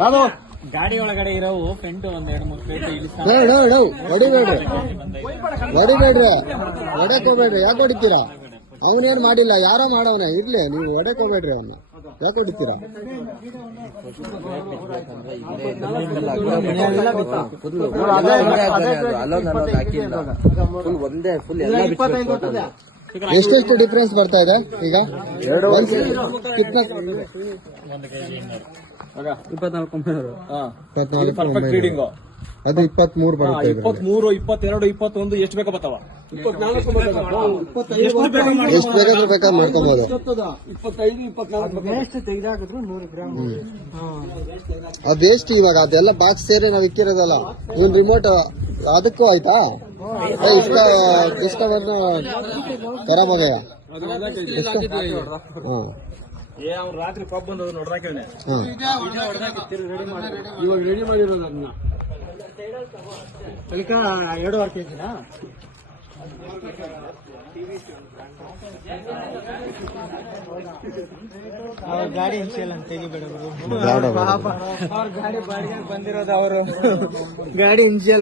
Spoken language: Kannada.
ಬಾಬು ಗಾಡಿ ಒಳಗಡೆ ಇರೋವು ಪೆಂಟ್ ಒಂದ್ 2-3 ಪೇಟೆ ಹೊಡಿಬೇಡ್ರಿ ಹೊಡಕ್ ಹೋಗ್ಬೇಡ್ರಿ. ಯಾಕೆ ಹೊಡಿತೀರಾ? ಅವನೇನ್ ಮಾಡಿಲ್ಲ, ಯಾರೋ ಮಾಡವನ. ಇರ್ಲಿ, ನೀವು ಹೊಡಕ್ ಹೋಗ್ಬೇಡ್ರಿ ಅವನ್ನ. ಯಾಕೆ ಹೊಡಿತೀರಾ? ಎಷ್ಟೆಷ್ಟು ಡಿಫ್ರೆನ್ಸ್ ಬರ್ತಾ ಇದೆ ಈಗ? 24 ಅದು 23 ಬರುತ್ತೆ. 23, 22, 21 ಎಷ್ಟು ಬೇಕಾ ಬರ್ತಾವ? ಎಷ್ಟು ಬೇಕಾದ್ರೂ ಮಾಡ್ಕೋಬಹುದು. 25, 24 ತೆಗೆದಾಕಿದ್ರು 100 ಗ್ರಾಮ್. ಆ ವೇಸ್ಟ್ ಇವಾಗ ಅದೆಲ್ಲ ಬಾಕ್ಸ್ ಸೇರಿ ನಾವ್ ಇಕ್ಕಿರೋದಲ್ಲ. ಇವ್ನ್ ರಿಮೋಟ್ ಅದಕ್ಕೂ ಆಯ್ತಾ? ಡಿಸ್ಕವರ್ ಖರಾಬ್ ಆಗಯ್ಯ. ರಾತ್ರಿ ಪಾಪ್ ಬಂದದ್ದು ನೋಡ್ರಾಕೇನೆ ಇವಾಗ ರೆಡಿ ಮಾಡಿರೋದು ಅದನ್ನ 2.5 ಕೆಜಿನ ಅವ್ರ ಗಾಡಿ ಇನ್ಶಿಯಲ್ ಅಂತ ತೆಗಿಬೇಡ. ಅವ್ರ ಗಾಡಿ ಬಾಡಿಗೆ ಬಂದಿರೋದು ಅವರು ಗಾಡಿ ಇನ್ಶಿಯಲ್